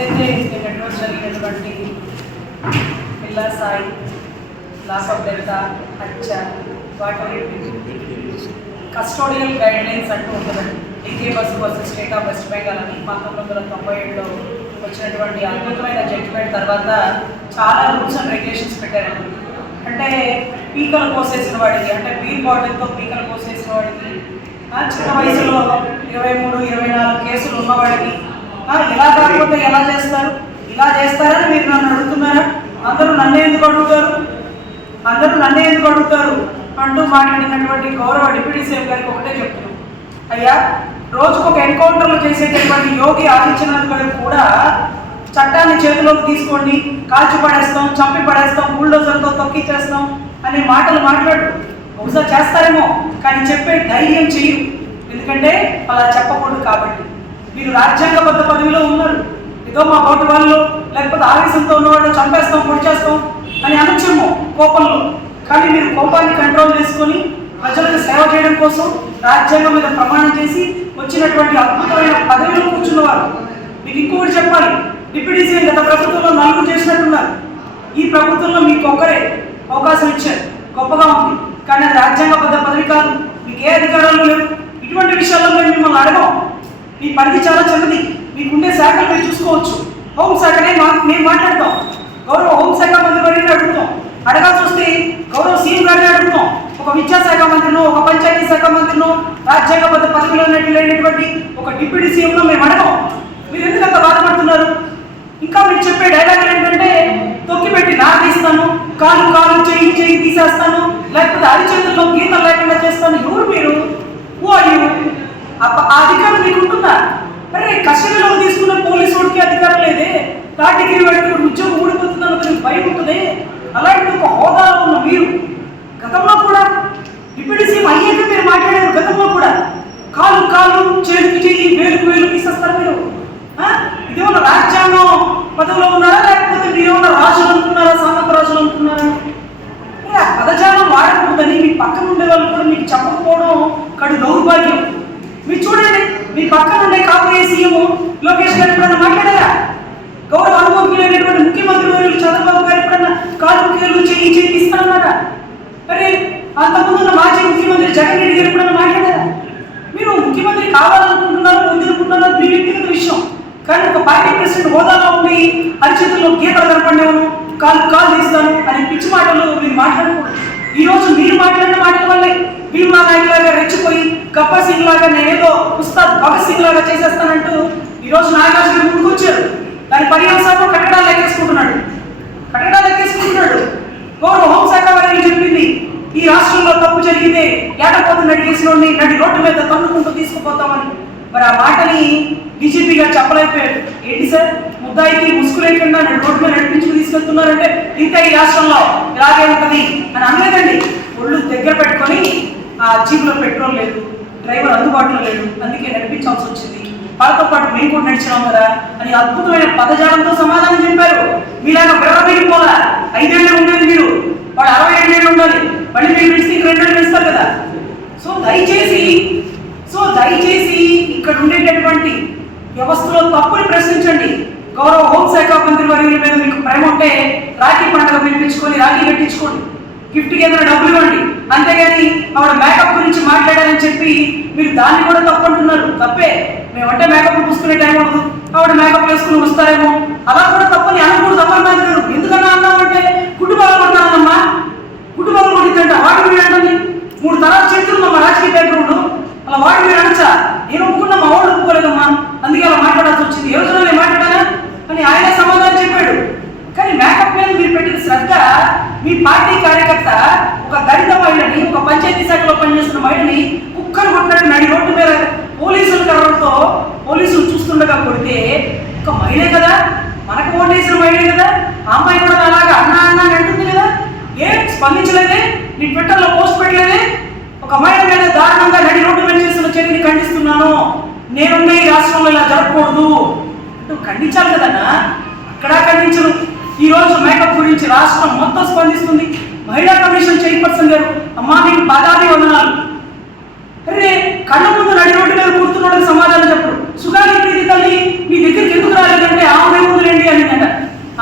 ఏదైతే నిన్నటి రోజు జరిగినటువంటి పిల్ల సాయి లాస్ ఆఫ్ డెల్టా హత్య వాటి కస్టోడియల్ గైడ్ లైన్స్ అంటూ ఉంటుందండి. AK Basu versus state of West Bengal అని 1997లో వచ్చినటువంటి అద్భుతమైన జడ్జిమెంట్ తర్వాత చాలా రూల్స్ అండ్ రెగ్యులేషన్స్ పెట్టారండి. అంటే పీకలు కోసేసిన వాడికి, అంటే బీర్ బాటిల్తో పీకలు కోసేసిన వాడికి, చిన్న వయసులో 23-24 కేసులు ఉన్నవాడికి ఇలా కాకపోతే ఎలా చేస్తారు, ఇలా చేస్తారని మీరు నన్ను అడుగుతున్నారా? అందరూ నన్నే ఎందుకు అడుగుతారు అంటూ మాట్లాడినటువంటి గౌరవ డిప్యూటీ సీఎం గారికి ఒకటే చెప్తున్నాం. అయ్యా, రోజుకు ఒక ఎన్కౌంటర్లు చేసేటటువంటి యోగి ఆదిత్యనాథ్ గారు కూడా చట్టాన్ని చేతిలోకి తీసుకోండి, కాల్చి పడేస్తాం, చంపి పడేస్తాం, బుల్డోజర్తో తొక్కిచ్చేస్తాం అనే మాటలు మాట్లాడు. బహుశా చేస్తారేమో, కానీ చెప్పే ధైర్యం చేయరు. ఎందుకంటే అలా చెప్పకూడదు కాబట్టి. మీరు రాజ్యాంగబద్ధ పదవిలో ఉన్నారు. ఏదో మా బోటి వాళ్ళు లేకపోతే ఆవేశంతో ఉన్నవాళ్ళు చంపేస్తాం, పొడిచేస్తాం అని అనొచ్చేమో కోపంలో. కానీ మీరు కోపాన్ని కంట్రోల్ చేసుకొని ప్రజలకు సేవ చేయడం కోసం రాజ్యాంగం మీద ప్రమాణం చేసి వచ్చినటువంటి అద్భుతమైన పదవిలో కూర్చున్నవారు. మీకు ఇంకొకటి చెప్పాలి, డిప్యూటీ సీఎం గత ప్రభుత్వంలో 4 చేసినట్టున్నారు. ఈ ప్రభుత్వంలో మీకు ఒక్కరే అవకాశం ఇచ్చారు, గొప్పగా ఉంది. కానీ అది రాజ్యాంగబద్ధ పదవి కాదు, మీకు ఏ అధికారాలు లేవు. ఇటువంటి విషయాల్లో మేము మిమ్మల్ని అడగం. మీ పరిధి చాలా చిన్నది, మీకుండే శాఖలు మీరు చూసుకోవచ్చు. హోంశాఖనే మేము మాట్లాడతాం, గౌరవ హోంశాఖ మంత్రి వారిని అడుగుతాం. అడగాల్సి వస్తే గౌరవ సీఎం గారిని అడుగుతాం. ఒక విద్యాశాఖ మంత్రినో, ఒక పంచాయతీ శాఖ మంత్రినో, రాజ్యాంగబద్ధ పదవిలో లేనటువంటి ఒక డిప్యూటీ సీఎంలో మేము అడగం. మీరు ఎందుకంత బాధపడుతున్నారు? ఇంకా మీరు చెప్పే డైలాగులు ఏంటంటే తొక్కిపెట్టి నాగేస్తాను, కాలు చెయ్యి తీసేస్తాను, లేకపోతే అరిచేతుల్లో గీతలు లేకుండా చేస్తాను. ఎవరు మీరు? ఆ అధికారం మీకు ఉంటుందా? అరే, కస్టడీలో తీసుకున్న పోలీసు వాడికి అధికారం లేదే, తాటికి వాడికి ఉద్యోగం ఊడిపోతుందని మీకు భయం ఉంటుంది. అలాంటి ఒక హోదాలో ఉన్న మీరు గతంలో కూడా డిప్యూటీ సీఎం అయ్యాక మీరు మాట్లాడారు. గతంలో కూడా కాలు చేతికి చెయ్యి, వేలు తీసేస్తారు మీరు. ఇదేమన్నా రాజ్యాంగం పదవిలో ఉన్నారా, లేకపోతే మీరేమన్నా రాజులు అనుకున్నారా, సామంత రాజులు అనుకున్నారా? పదజాలం వాడకూడదని మీ పక్కన ఉండే వాళ్ళు కూడా మీకు చెప్పకపోవడం కడు దౌర్భాగ్యం. మీరు చూడండి, మీ పక్కన ఉండే కాబోయే సీఎం లోకేష్ గారు ఎప్పుడన్నా మాట్లాడారా? గౌరవ అనుభవజ్ఞులైనటువంటి ముఖ్యమంత్రి వర్యులు చంద్రబాబు గారు ఎప్పుడన్నా కాలు చెయ్యి ఇస్తారన్నారా? మరి అంతకుముందు ఉన్న మాజీ ముఖ్యమంత్రి జగన్ రెడ్డి గారు ఎప్పుడన్నా మాట్లాడారా? మీరు ముఖ్యమంత్రి కావాలనుకుంటున్నారు, వద్దనుకుంటున్నారు, మీ వ్యక్తిగత విషయం. కానీ ఒక పార్టీ ప్రెసిడెంట్ హోదాలో ఉండి అరిచేతుల్లో గీతలు కనపడేవాను, కాలు తీస్తాను అని పిచ్చి మాటలు మీరు మాట్లాడకూడదు. ఈ రోజు మీరు మాట్లాడిన మాటల వల్లే భీమా నాయక్ లాగా రెచ్చిపోయి గబ్బర్ సింగ్ లాగా నేనేదో ఉస్తాద్ భగత్ సింగ్ లాగా చేసేస్తానంటూ ఈరోజు నాగార్జున ముందుకు వచ్చారు. దాని పర్యవసానం కట్టడాలు లెక్కేసుకుంటున్నాడు. గౌరవ హోంశాఖ వారికి చెప్పింది, ఈ రాష్ట్రంలో తప్పు జరిగితే ఏటపోతు నడిగేసినోడిని నడి రోడ్డు మీద తన్నుకుంటూ తీసుకుపోతామని. మరి ఆ మాటని డీజీపీ గారు చెప్పలేకపోయాడు. ఏంటి సార్, ముద్దాయికి ముసుగు లేకుండా రోడ్డు మీద నడిపించుకు తీసుకెళ్తున్నారంటే ఇంతే ఈ రాష్ట్రంలో ఇలాగే ఉంటుంది అని అనలేదండి. ఒళ్ళు దగ్గర పెట్టుకొని ఆ జీపులో పెట్రోల్ లేదు, డ్రైవర్ అందుబాటులో లేడు, అందుకే నడిపించాల్సి వచ్చింది, వాళ్ళతో పాటు మేము కూడా నడిచినాం కదా అని అద్భుతమైన పదజాలంతో సమాధానం చెప్పారు. మీలాగా విరవబెరిగిపోలా. 5 ఏళ్ళు ఉండేది మీరు, వాడు 67 ఏళ్ళు ఉండాలి. మళ్ళీ మీరు పిలిచి 2 ఏళ్ళు ఇస్తారు కదా. సో దయచేసి ఇక్కడ ఉండేటటువంటి వ్యవస్థలో తప్పుని ప్రశ్నించండి. గౌరవ హోంశాఖ మంత్రి వర్యుల మీద మీకు ప్రేమ ఉంటే రాఖీ పండుగ పిలిపించుకొని రాఖీ కట్టించుకోండి, గిఫ్ట్కి ఏదైనా డబ్బులు ఇవ్వండి. అంతేగాని ఆవిడ మేకప్ గురించి మాట్లాడారని చెప్పి మీరు దాన్ని కూడా తప్పు అంటున్నారు. తప్పే. మేమంటే మేకప్ పూసుకునే టైం ఉండదు, ఆవిడ మేకప్ వేసుకుని వస్తారేమో, అలా కూడా తప్పని అనకూడదు. అమర్నాథ్ గారు ఎందుకన్నా అన్నామంటే కుటుంబాలు కొట్టానమ్మా, కుటుంబాలు కొట్టిందంట. వాటి మీరు అంటుంది 3 తరాల చేతులు మా రాజకీయ బ్యాక్గ్రౌండ్, అలా వాటి మీరు అనొచ్చా? నేను ఒప్పుకున్నా, మా వాళ్ళు ఒప్పుకోలేదమ్మా, అందుకే అలా మాట్లాడాల్సి వచ్చింది. ఏ రోజున నేను మాట్లాడానా అని ఆయన సమాధానం చెప్పాడు. కానీ మేకప్ మీద మీరు పెట్టిన శ్రద్ధ, మీ పార్టీ కార్యకర్త ఒక దళిత మహిళని, ఒక పంచాయతీ శాఖలో పనిచేస్తున్న మహిళని కుక్కను కొట్టినట్టు నడి రోడ్డు మీద పోలీసుల కర్రలతో పోలీసులు చూస్తుండగా కొడితే ఒక మహిళే కదా, మనకు ఓటేసిన మహిళే కదా, ఆ అమ్మాయి కూడా అలాగా అన్నా అని అంటుంది కదా. ఏం స్పందించలేదే? మీ ట్విట్టర్లో పోస్ట్ పెట్టలేదే? ఒక మహిళ మీద దారుణంగా నడి రోడ్డు మీద చేస్తున్న చర్యని ఖండిస్తున్నాను, నేనున్న ఈ రాష్ట్రంలో ఇలా జరగకూడదు అంటూ ఖండించాలి కదన్నా. అక్కడ ఖండించరు. ఈ రోజు మేకప్ గురించి రాష్ట్రం మొత్తం స్పందిస్తుంది. మహిళా కమిషన్ చైర్పర్సన్ గారు, అమ్మా మీకు పదాది వందనాలు. అరే, కళ్ళ ముందు నడి రోడ్డు మీద కూర్చున్నాడని సమాధానం చెప్పరు. సుగాలి ప్రీతి తల్లి మీ దగ్గరికి ఎందుకు రాలేదంటే ఆమె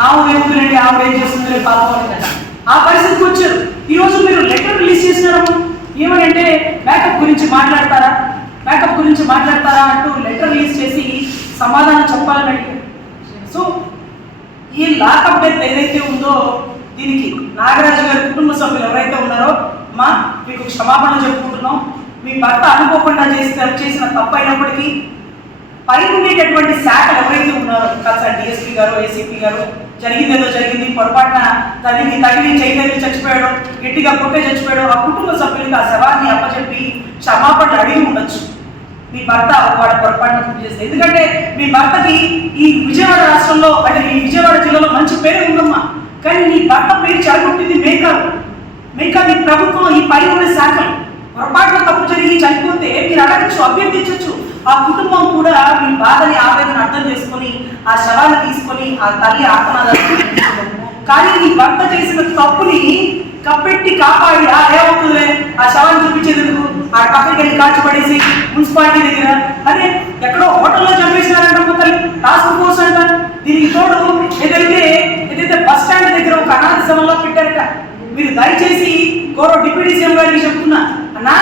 ఆమె ఏముందండి, ఆమె ఏం చేస్తుంది పాల్గొని కదా ఆ పరిస్థితికి వచ్చారు. ఈరోజు మీరు లెటర్ రిలీజ్ చేసినారు ఏమనంటే బ్యాకప్ గురించి మాట్లాడతారా, బ్యాకప్ గురించి మాట్లాడతారా అంటూ లెటర్ రిలీజ్ చేసి సమాధానం చెప్పాలని అడిగారు. సో ఈ లాకప్ డెత్ ఏదైతే ఉందో దీనికి నాగరాజు గారి కుటుంబ సభ్యులు ఎవరైతే ఉన్నారో మా మీకు క్షమాపణ చెప్పుకుంటున్నాం. మీ భర్త అనుకోకుండా చేసిన తప్పు అయినప్పటికీ పైన ఉండేటటువంటి శాఖలు ఎవరైతే ఉన్నారో కాదు డిఎస్పీ గారు, ఏసీపీ గారు, జరిగిందేదో జరిగింది, పొరపాటున తల్లిని తగిలి చైతన్యం చచ్చిపోయాడు, గట్టిగా కొట్టే చచ్చిపోయాడు, ఆ కుటుంబ సభ్యులకి ఆ శవాన్ని అప్పచెప్పి క్షమాపణలు అడిగి ఉండొచ్చు. మీ భర్త వాడు పొరపాటున పూజ చేస్తే, ఎందుకంటే మీ భర్తకి ఈ విజయవాడ రాష్ట్రంలో అంటే ఈ విజయవాడ జిల్లాలో మంచి పేరు ఉందమ్మా. కానీ మీ భర్త పేరు చెడగొట్టింది మేకాదు ఈ ప్రభుత్వం, ఈ పై ఉన్న శాఖలు. పొరపాటున తప్పు జరిగి చనిపోతే మీరు అడగచ్చు, అభ్యర్థించవచ్చు. ఆ కుటుంబం కూడా మీ బాధని ఆవేదన అర్థం చేసుకొని ఆ శవాన్ని తీసుకొని ఆ తల్లి ఆత్మనాదాలు. కానీ నీ భర్త చేసిన తప్పుని కప్పెట్టి కాపాడి ఏమవుతుంది ఆ శవాన్ని చూపించేందుకు ఆ పక్కకి వెళ్ళి కాల్చిపడేసి మున్సిపాలిటీ దగ్గర అదే ఎక్కడో హోటల్లో చంపేసినారంట తల్లి టాస్క్ ఫోర్స్ అంట. దీనికి తోడు ఏదైతే బస్ స్టాండ్ దగ్గర ఒక అనాథ శవంలో పెట్టారట. మీరు దయచేసి గౌరవ డిప్యూటీ సీఎం గారికి చెప్తున్నా, అన్నా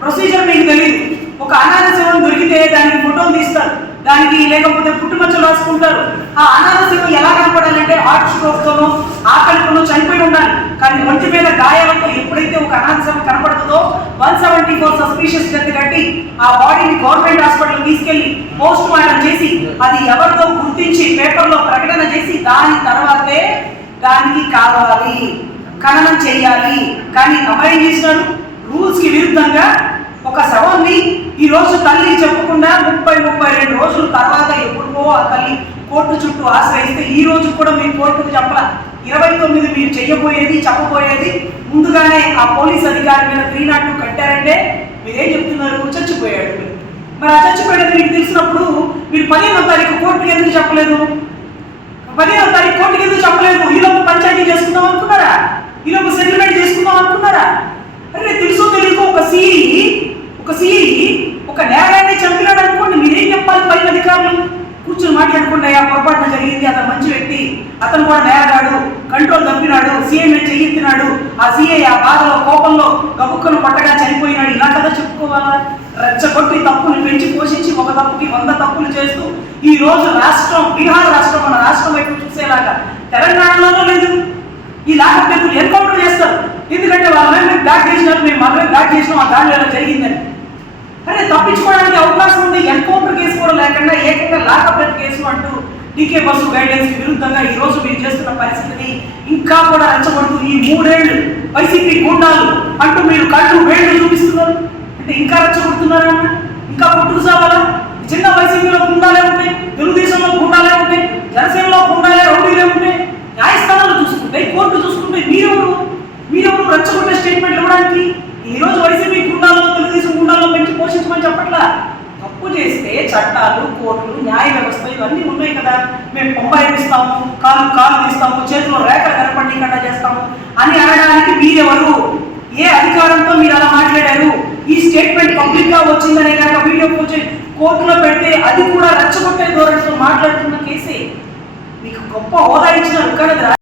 ప్రొసీజర్ మీకు తెలియదు. ఒక అనాథ శవం దొరికితే దానికి ఫోటోలు తీస్తారు, దానికి లేకపోతే పుట్టుమచ్చలు రాసుకుంటారు. ఆ అనాథ శవం ఎలా కనపడాలంటే హార్ట్ స్ట్రోక్ తోనో ఆకలితోనో చనిపోయి ఉండాలి. కానీ ఒంటి మీద గాయాలతో ఎప్పుడైతే ఒక అనాథ శవం కనపడుతుందో 174 సస్పీషియస్ డెత్ కట్టి ఆ బాడీని గవర్నమెంట్ హాస్పిటల్ తీసుకెళ్లి పోస్ట్ మార్టం చేసి అది ఎవరితో గుర్తించి పేపర్లో ప్రకటన చేసి దాని తర్వాతే దానికి కావాలి ఖననం చేయాలి. కానీ అమ్మాయి చేసినాడు రూల్స్ కి విరుద్ధంగా ఒక శవాన్ని ఈ రోజు తల్లి చెప్పకుండా 32 రోజుల తర్వాత ఎప్పుడుకో ఆ తల్లి కోర్టు చుట్టూ ఆశ్రయిస్తే ఈ రోజు కూడా మీ కోర్టుకు చెప్పాల. 29 మీరు చెయ్యబోయేది చెప్పబోయేది ముందుగానే ఆ పోలీస్ అధికారి మీద 302 కట్టారంటే మీరేం చెప్తున్నారు, చచ్చిపోయాడు. మరి ఆ చచ్చిపోయేది మీకు తెలిసినప్పుడు మీరు 15వ తారీఖు కోర్టుకి ఎందుకు చెప్పలేదు? 15వ తారీఖు కోర్టుకి ఎందుకు చెప్పలేదు? ఈలోపు పంచాయతీ చేసుకుందాం అనుకున్నారా? ఈలోపు సెటిల్మెంట్ చేసుకుందాం అనుకున్నారా? అరే తెలుసో తెలియక ఒక సిఐ ఒక నేరాన్ని చంపినాడు అనుకోండి, మీరేం చెప్పాలి? పైన అధికారులు కూర్చొని మాట్లాడుకుంటే ఆ పొరపాటున జరిగింది, అతను మంచి వ్యక్తి, అతను కూడా నేరగాడు, కంట్రోల్ తప్పినాడు, సిఐ మీద చెయ్యెత్తినాడు, ఆ సిఐ ఆ బాధలో కోపంలో గబుక్కను పట్టగా చనిపోయినాడు, ఇలా కదా చెప్పుకోవాలా? రెచ్చగొట్టి తప్పుని పెంచి పోషించి ఒక తప్పుకి 100 తప్పులు చేస్తూ ఈ రోజు రాష్ట్రం బీహార్ రాష్ట్రం మన రాష్ట్రం వైపు చూసేలాగా తెలంగాణలోనూ లేదు. ఈ లాకప్ డెత్లు ఎన్కౌంటర్ చేస్తారు, ఎందుకంటే వాళ్ళ మేము దాడి చేసినట్టు మేము మళ్ళీ దాడి చేసినాం, ఆ దాడిలో ఎలా జరిగిందని. అరే తప్పించుకోవడానికి అవకాశం ఉంది. ఎన్కౌంటర్ కేసు కూడా లేకుండా ఏకంగా లాకప్ డెత్ కేసు అంటూ డీకే బస్సు గైడెన్స్ కి విరుద్ధంగా ఈ రోజు మీరు చేస్తున్న పరిస్థితిని ఇంకా కూడా రెచ్చగొడుతూ ఈ 3 ఏళ్ళు వైసీపీ గుండాలు అంటూ మీరు కళ్ళు వేళ్ళు చూపిస్తున్నారు. అంటే ఇంకా రెచ్చగొడుతున్నారా? ఇంకా కొట్టుకు సావాలా? చిన్న వైసీపీలో గుండాలే ఉంటాయి, తెలుగుదేశంలో గుండాలే ఉంటాయి, జనసేనలో గుండాలే రౌడీలే ఉంటాయి, న్యాయస్థానాలు చూసుకుంటే కోర్టు చూసుకుంటే మీరెవరు రెచ్చగొట్టే స్టేట్మెంట్ ఇవ్వడానికి? ఈ రోజు వైసీపీ గుండాలో తెలుగుదేశం గుండాలో పెంచి పోషించమని చెప్పట్లా. తప్పు చేస్తే చట్టాలు, కోర్టులు, న్యాయ వ్యవస్థ ఇవన్నీ ఉన్నాయి కదా. మేము పంపాయిస్తాము, కాలు తీస్తాము, చేతిలో రేఖలు కనపడకుండా చేస్తాము అని అనడానికి మీరెవరు? ఏ అధికారంతో మీరు అలా మాట్లాడారు? ఈ స్టేట్మెంట్ పబ్లిక్ గా వచ్చిందనే కనుక వీడియో కోర్టులో పెడితే అది కూడా రెచ్చగొట్టే ధోరణితో మాట్లాడుతున్న కేసే. మీకు గొప్ప హోదా ఇచ్చినారు కానీ